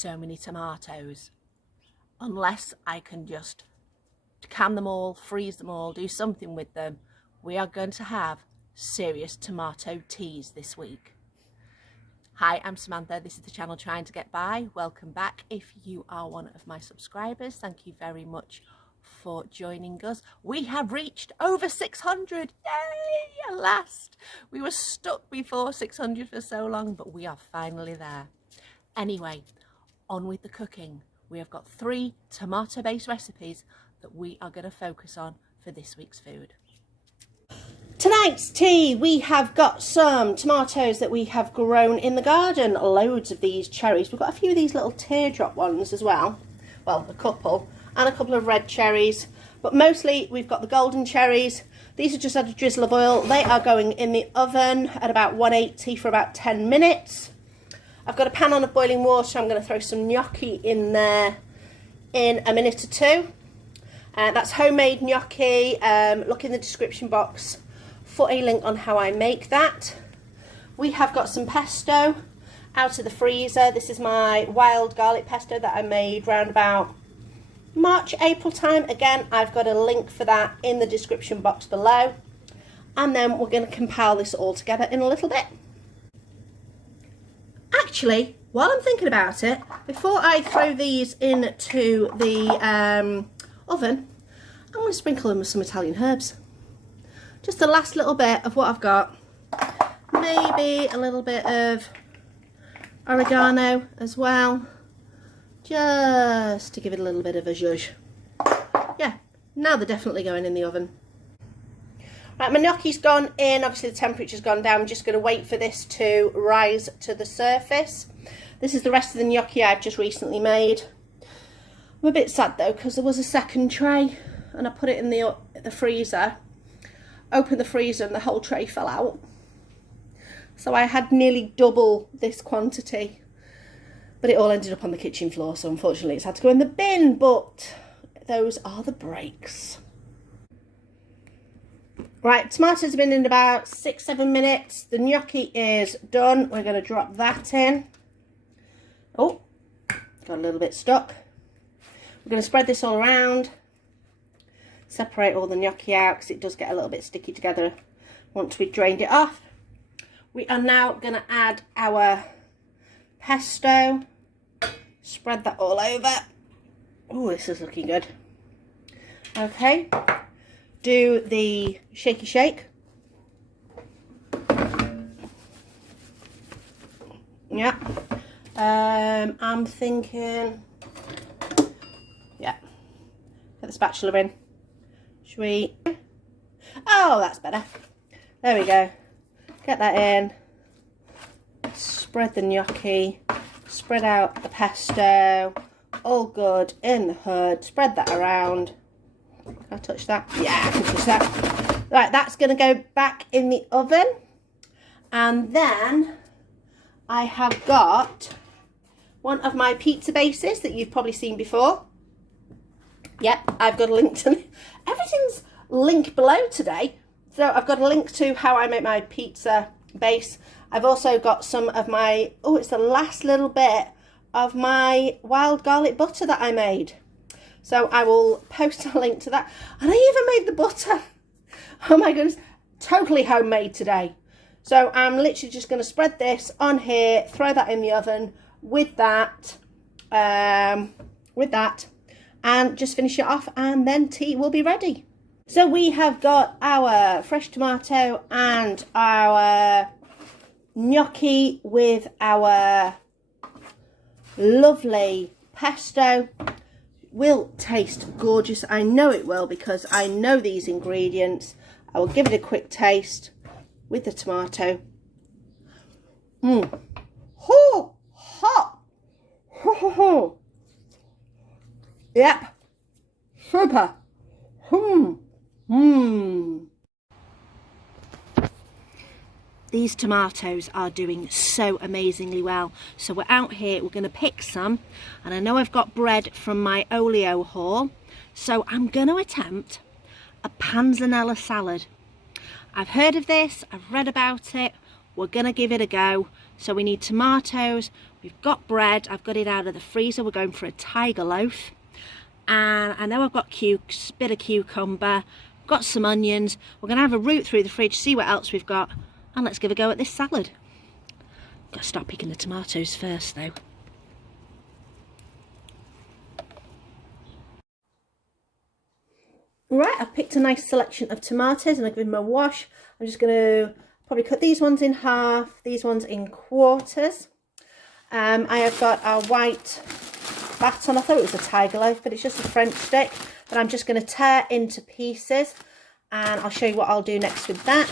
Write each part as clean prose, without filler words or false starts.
so many tomatoes. Unless I can just can them all, freeze them all, do something with them, we are going to have serious tomato teas this week. Hi, I'm Samantha. This is the channel Trying to Get By. Welcome back. If you are one of my subscribers, thank you very much for joining us. We have reached over 600. Yay! At last. We were stuck before 600 for so long, but we are finally there. Anyway, on with the cooking. We have got 3 tomato-based recipes that we are going to focus on for this week's food. Tonight's tea, we have got some tomatoes that we have grown in the garden. Loads of these cherries. We've got a few of these little teardrop ones as well. Well, a couple. And a couple of red cherries. But mostly we've got the golden cherries. These are just had a drizzle of oil. They are going in the oven at about 180 for about 10 minutes. I've got a pan on of boiling water. I'm going to throw some gnocchi in there in a minute or two. That's homemade gnocchi. Look in the description box for a link on how I make that. We have got some pesto out of the freezer. This is my wild garlic pesto that I made round about March, April time. Again, I've got a link for that in the description box below. And then we're going to compile this all together in a little bit. Actually, while I'm thinking about it, before I throw these into the oven, I'm going to sprinkle them with some Italian herbs. Just the last little bit of what I've got. Maybe a little bit of oregano as well. Just to give it a little bit of a zhuzh. Yeah, now they're definitely going in the oven. Right, my gnocchi's gone in. Obviously the temperature's gone down. I'm just going to wait for this to rise to the surface. This is the rest of the gnocchi I've just recently made. I'm a bit sad though because there was a second tray and I put it in the freezer. Opened the freezer and the whole tray fell out. So I had nearly double this quantity. But it all ended up on the kitchen floor, so unfortunately it's had to go in the bin. But those are the breaks. Right, tomatoes have been in about 6-7 minutes. The gnocchi is done. We're going to drop that in. Oh, got a little bit stuck. We're going to spread this all around. Separate all the gnocchi out because it does get a little bit sticky together once we've drained it off. We are now going to add our pesto. Spread that all over. Oh, this is looking good. Okay. Do the shaky shake. Yeah. I'm thinking, yeah, get the spatula in. Should we? Oh, that's better. There we go. Get that in. Spread the gnocchi. Spread out the pesto. All good in the hood. Spread that around. Can I touch that? Yeah, I can touch that. Right, that's going to go back in the oven. And then I have got one of my pizza bases that you've probably seen before. Yep, I've got a link to everything's linked below today. So I've got a link to how I make my pizza base. I've also got some of my, oh, it's the last little bit of my wild garlic butter that I made. So I will post a link to that. And I even made the butter. Oh my goodness, totally homemade today. So I'm literally just going to spread this on here, throw that in the oven with that, and just finish it off, and then tea will be ready. So we have got our fresh tomato and our gnocchi with our lovely pesto. Will taste gorgeous. I know it will because I know these ingredients. I will give it a quick taste with the tomato. Oh, hot. Yep. Super. These tomatoes are doing so amazingly well. So we're out here, we're going to pick some. And I know I've got bread from my oleo haul. So I'm going to attempt a Panzanella salad. I've heard of this, I've read about it. We're going to give it a go. So we need tomatoes, we've got bread, I've got it out of the freezer, we're going for a tiger loaf. And I know I've got bit of cucumber, got some onions. We're going to have a root through the fridge, see what else we've got, and let's give a go at this salad. Got to start picking the tomatoes first though. Right, I've picked a nice selection of tomatoes and I've given them a wash. I'm just going to probably cut these ones in half, these ones in quarters. I have got a white baton. I thought it was a tiger loaf, but it's just a French stick that I'm just going to tear into pieces, and I'll show you what I'll do next with that.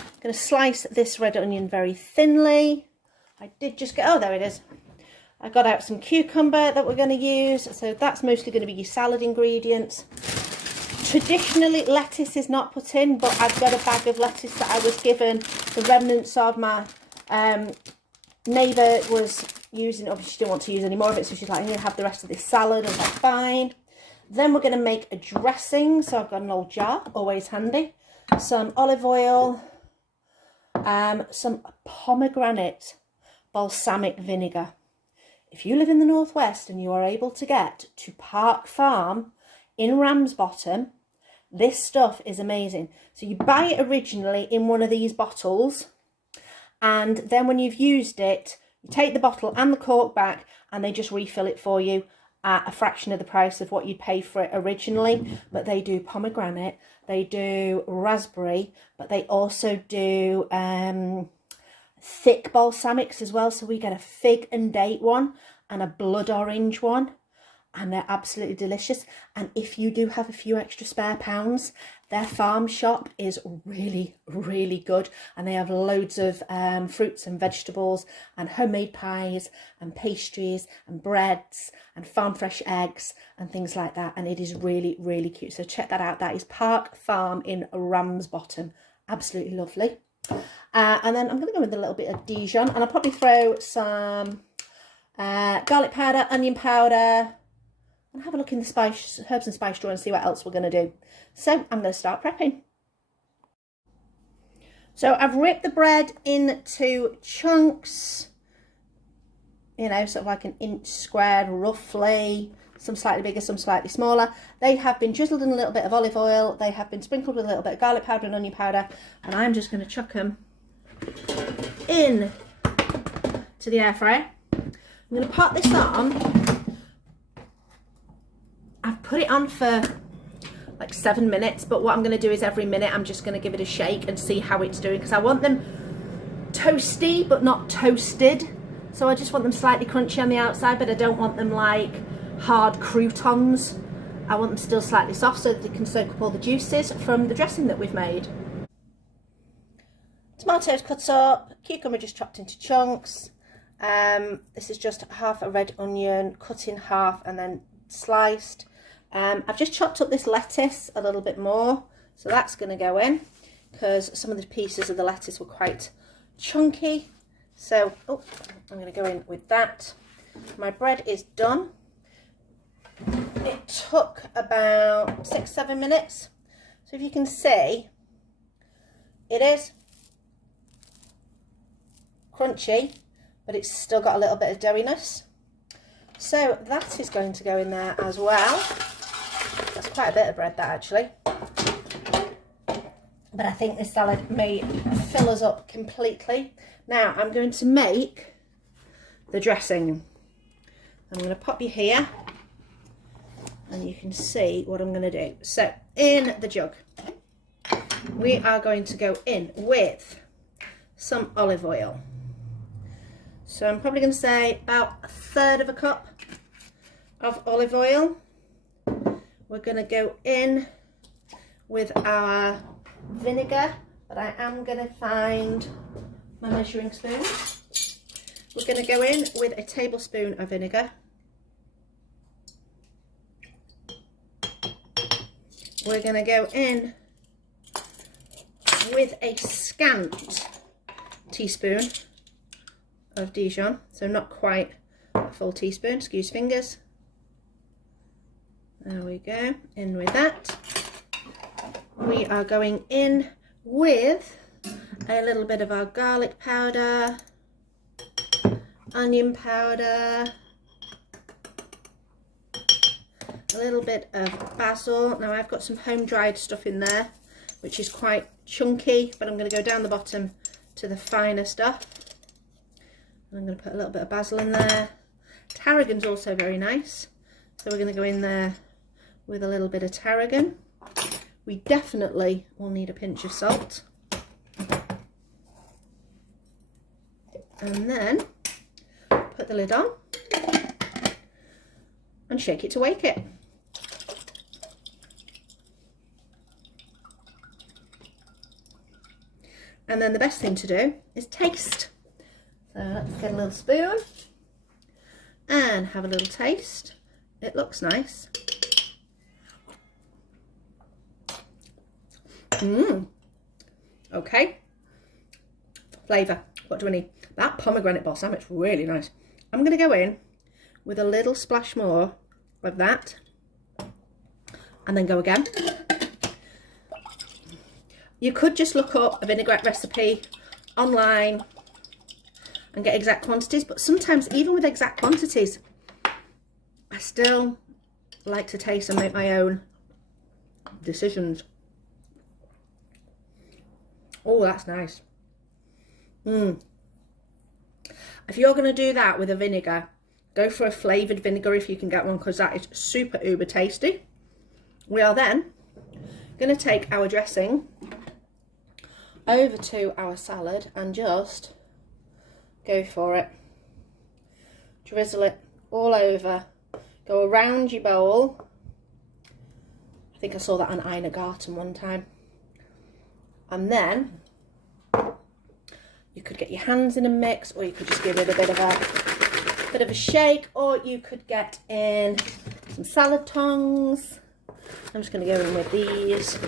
I'm going to slice this red onion very thinly. I did just get, oh, there it is. I got out some cucumber that we're going to use, so that's mostly going to be your salad ingredients. Traditionally, lettuce is not put in, but I've got a bag of lettuce that I was given. The remnants of my neighbour was using, obviously she didn't want to use any more of it, so she's like, I'm going to have the rest of this salad. I was like, fine. Then we're going to make a dressing, so I've got an old jar, always handy. Some olive oil, some pomegranate balsamic vinegar. If you live in the northwest and you are able to get to Park Farm in Ramsbottom, this stuff is amazing. So you buy it originally in one of these bottles, and then when you've used it, you take the bottle and the cork back and they just refill it for you at a fraction of the price of what you'd pay for it originally. But they do pomegranate, they do raspberry, but they also do thick balsamics as well. So we get a fig and date one and a blood orange one, and they're absolutely delicious. And if you do have a few extra spare pounds, their farm shop is really, really good. And they have loads of fruits and vegetables and homemade pies and pastries and breads and farm fresh eggs and things like that. And it is really, really cute. So check that out. That is Park Farm in Ramsbottom. Absolutely lovely. And then I'm going to go with a little bit of Dijon, and I'll probably throw some garlic powder, onion powder, and have a look in the herbs and spice drawer and see what else we're going to do. So I'm going to start prepping. So I've ripped the bread into chunks, you know, sort of like an inch squared roughly, some slightly bigger, some slightly smaller. They have been drizzled in a little bit of olive oil. They have been sprinkled with a little bit of garlic powder and onion powder, and I'm just going to chuck them in to the air fryer. I'm going to pop this on. I've put it on for like 7 minutes, but what I'm going to do is every minute I'm just going to give it a shake and see how it's doing, because I want them toasty but not toasted. So I just want them slightly crunchy on the outside, but I don't want them like hard croutons. I want them still slightly soft so that they can soak up all the juices from the dressing that we've made. Tomatoes cut up, cucumber just chopped into chunks. This is just half a red onion cut in half and then sliced. I've just chopped up this lettuce a little bit more, so that's going to go in because some of the pieces of the lettuce were quite chunky. So I'm going to go in with that. My bread is done. It took about 6-7 minutes. So if you can see, it is crunchy, but it's still got a little bit of doughiness. So that is going to go in there as well. That's quite a bit of bread, that actually. But I think this salad may fill us up completely. Now I'm going to make the dressing. I'm going to pop you here and you can see what I'm going to do. So in the jug, we are going to go in with some olive oil. So I'm probably going to say about 1/3 of a cup of olive oil. We're going to go in with our vinegar, but I am going to find my measuring spoon. We're going to go in with a tablespoon of vinegar. We're going to go in with a scant teaspoon of Dijon, so not quite a full teaspoon, excuse fingers. There we go, in with that. We are going in with a little bit of our garlic powder, onion powder, a little bit of basil. Now I've got some home dried stuff in there, which is quite chunky, but I'm going to go down the bottom to the finer stuff. And I'm going to put a little bit of basil in there. Tarragon's also very nice, so we're going to go in there with a little bit of tarragon. We definitely will need a pinch of salt. And then put the lid on and shake it to wake it. And then the best thing to do is taste. So let's get a little spoon and have a little taste. It looks nice. Okay. Flavour. What do I need? That pomegranate balsamic's really nice. I'm going to go in with a little splash more of that and then go again. You could just look up a vinaigrette recipe online and get exact quantities, but sometimes even with exact quantities, I still like to taste and make my own decisions. Oh, that's nice. If you're going to do that with a vinegar, go for a flavoured vinegar if you can get one, because that is super uber tasty. We are then going to take our dressing over to our salad and just go for it. Drizzle it all over. Go around your bowl. I think I saw that on Ina Garten one time. And then you could get your hands in a mix, or you could just give it a bit of a shake, or you could get in some salad tongs. I'm just going to go in with these.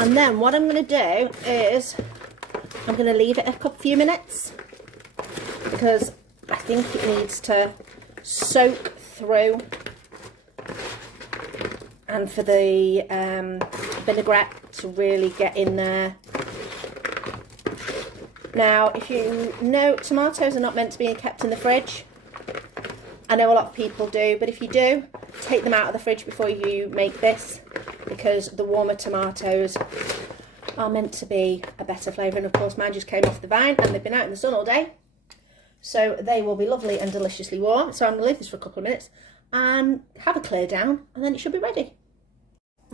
And then what I'm going to do is I'm going to leave it a few minutes, because I think it needs to soak through, and for the vinaigrette to really get in there. Now, if you know, tomatoes are not meant to be kept in the fridge. I know a lot of people do, but if you do, take them out of the fridge before you make this, because the warmer tomatoes are meant to be a better flavour. And of course, mine just came off the vine and they've been out in the sun all day, so they will be lovely and deliciously warm. So I'm going to leave this for a couple of minutes and have a clear down, and then it should be ready.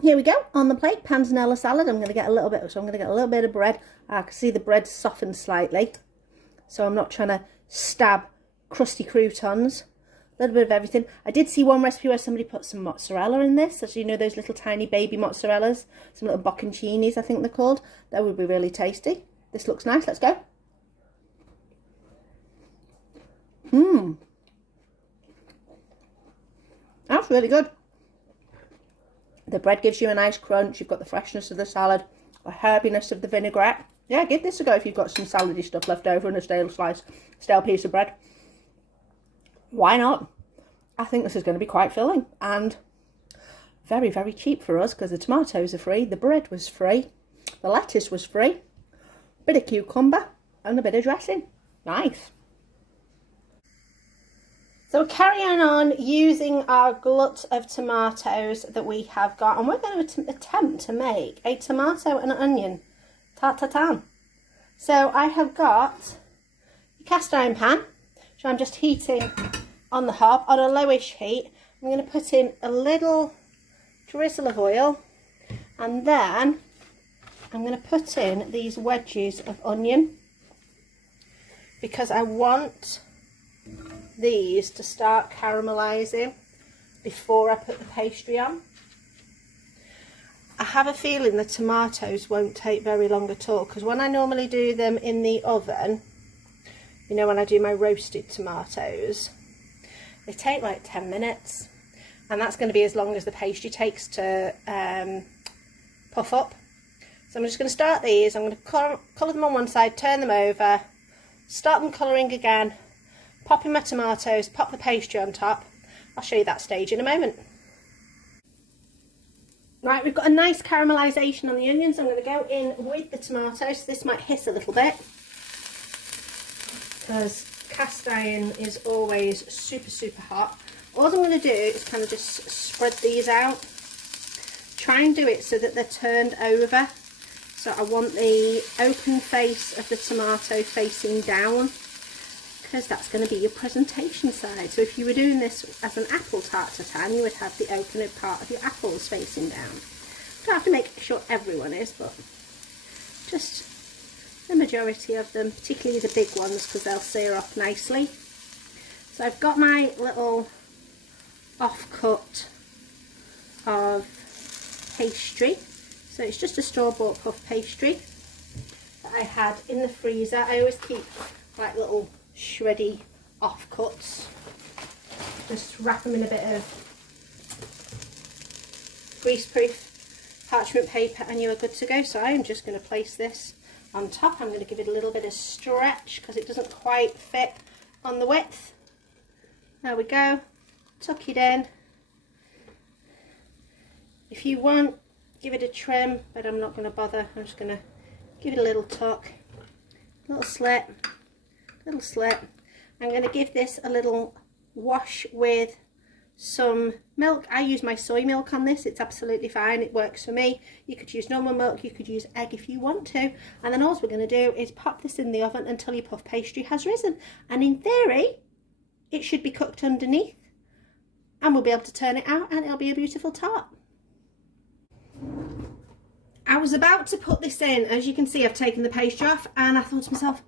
Here we go, on the plate, Panzanella salad. I'm going to get a little bit of bread. I can see the bread softened slightly, so I'm not trying to stab crusty croutons. A little bit of everything. I did see one recipe where somebody put some mozzarella in this, as you know, those little tiny baby mozzarellas, some little bocconcinis I think they're called. That would be really tasty. This looks nice. Let's go. That's really good. The bread gives you a nice crunch. You've got the freshness of the salad, the herbiness of the vinaigrette. Yeah, give this a go if you've got some salady stuff left over and a stale piece of bread. Why not? I think this is going to be quite filling and very, very cheap for us, because the tomatoes are free, the bread was free, the lettuce was free, a bit of cucumber and a bit of dressing. Nice. So we're carrying on using our glut of tomatoes that we have got, and we're going to attempt to make a tomato and onion tart tatin. So I have got a cast iron pan, which I'm just heating on the hob on a lowish heat. I'm going to put in a little drizzle of oil, and then I'm going to put in these wedges of onion, because I want these to start caramelizing before I put the pastry on. I have a feeling the tomatoes won't take very long at all, because when I normally do them in the oven, you know, when I do my roasted tomatoes, they take like 10 minutes, and that's going to be as long as the pastry takes to puff up. So I'm just going to start these. I'm going to colour them on one side, turn them over, start them colouring again, pop in my tomatoes, pop the pastry on top. I'll show you that stage in a moment. Right, we've got a nice caramelisation on the onions. I'm going to go in with the tomatoes. This might hiss a little bit, because cast iron is always super, super hot. All I'm going to do is kind of just spread these out. Try and do it so that they're turned over. So I want the open face of the tomato facing down, because that's going to be your presentation side. So if you were doing this as an apple tart tatin, you would have the open part of your apples facing down. You don't have to make sure everyone is, but just the majority of them, particularly the big ones, because they'll sear off nicely. So I've got my little offcut of pastry. So it's just a store-bought puff pastry that I had in the freezer. I always keep like little shreddy offcuts. Just wrap them in a bit of greaseproof parchment paper and you are good to go. So I am just going to place this on top. I'm going to give it a little bit of stretch because it doesn't quite fit on the width. There we go. Tuck it in. If you want, give it a trim, but I'm not going to bother. I'm just going to give it a little tuck, little slit, little slit. I'm going to give this a little wash with some milk. I use my soy milk on this. It's absolutely fine. It works for me. You could use normal milk. You could use egg if you want to. And then all we're going to do is pop this in the oven until your puff pastry has risen. And in theory, it should be cooked underneath. And we'll be able to turn it out and it'll be a beautiful tart. I was about to put this in. As you can see, I've taken the pastry off and I thought to myself,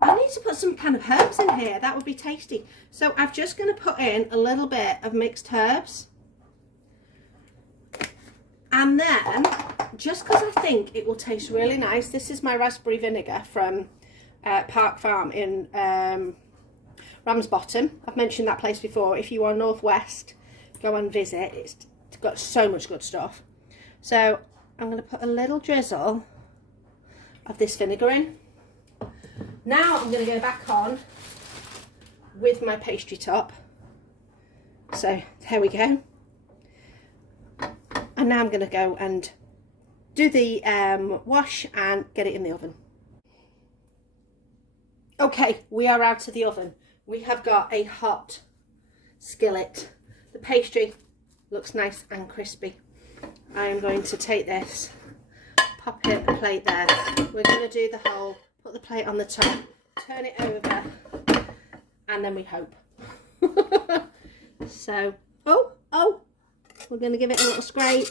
I need to put some kind of herbs in here. That would be tasty. So I'm just going to put in a little bit of mixed herbs. And then, just because I think it will taste really nice, this is my raspberry vinegar from Park Farm in Ramsbottom. I've mentioned that place before. If you are northwest, go and visit. It's got so much good stuff. So I'm going to put a little drizzle of this vinegar in. Now I'm going to go back on with my pastry top. So there we go. And now I'm going to go and do the wash and get it in the oven. Okay, we are out of the oven. We have got a hot skillet. The pastry looks nice and crispy. I am going to take this, pop it, the plate there. We're going to do the whole, put the plate on the top, turn it over, and then we hope. So, we're going to give it a little scrape.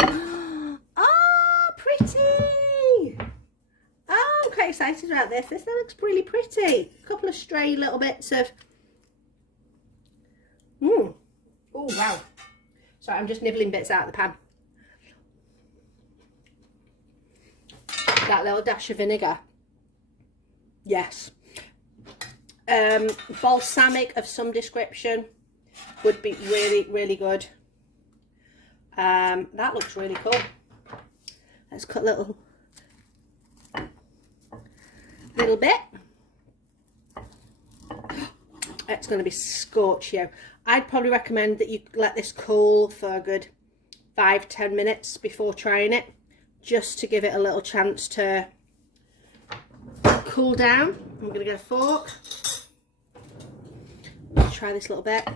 Oh, pretty! Oh, I'm quite excited about this. This looks really pretty. A couple of stray little bits of... Oh, wow. Sorry, I'm just nibbling bits out of the pan. That little dash of vinegar. Yes. Balsamic of some description would be really, really good. That looks really cool. Let's cut a little bit. It's going to be scorchio. I'd probably recommend that you let this cool for a good 5-10 minutes before trying it, just to give it a little chance to cool down. I'm going to get a fork. Let's try this little bit.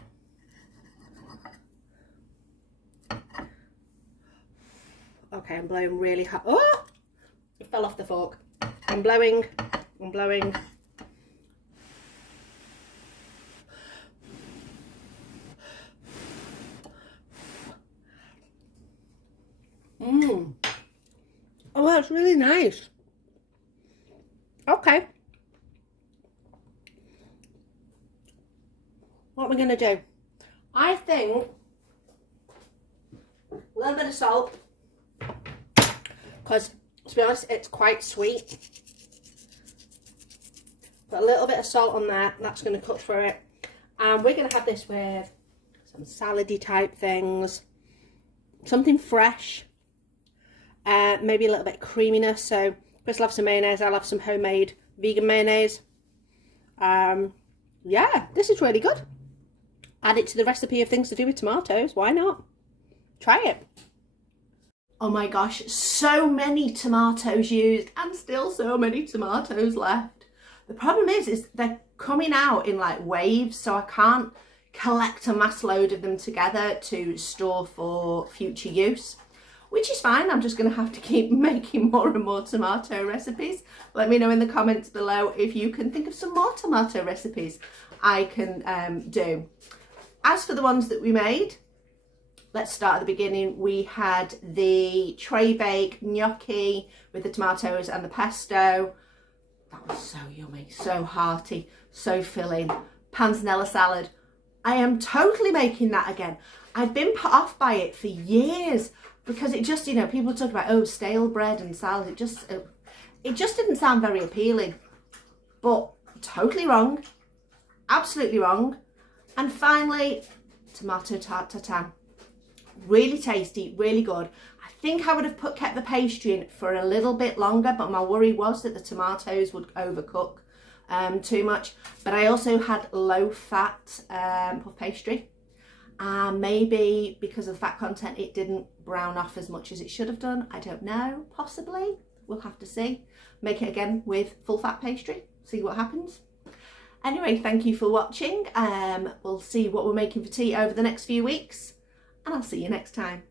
Okay, I'm blowing really hot. Oh! It fell off the fork. I'm blowing. Oh, that's really nice. Okay. What we're going to do, I think a little bit of salt, because to be honest, it's quite sweet. Put a little bit of salt on there, that's going to cut through it. And we're going to have this with some salady type things, something fresh. Maybe a little bit of creaminess. So Chris will have some mayonnaise, I'll have some homemade vegan mayonnaise. Yeah, this is really good. Add it to the recipe of things to do with tomatoes. Why not? Try it. Oh my gosh, so many tomatoes used and still so many tomatoes left. The problem is they're coming out in like waves, so I can't collect a mass load of them together to store for future use, which is fine. I'm just going to have to keep making more and more tomato recipes. Let me know in the comments below if you can think of some more tomato recipes I can do. As for the ones that we made, let's start at the beginning. We had the tray bake gnocchi with the tomatoes and the pesto. That was so yummy, so hearty, so filling. Panzanella salad. I am totally making that again. I've been put off by it for years because it just, you know, people talk about, oh, stale bread and salad. It just didn't sound very appealing. But totally wrong. Absolutely wrong. And finally, tomato tart tatin. Really tasty, really good. I think I would have kept the pastry in for a little bit longer, but my worry was that the tomatoes would overcook too much. But I also had low fat puff pastry, and maybe because of the fat content it didn't brown off as much as it should have done. I don't know, possibly, we'll have to see. Make it again with full fat pastry, see what happens. Anyway, thank you for watching. We'll see what we're making for tea over the next few weeks, and I'll see you next time.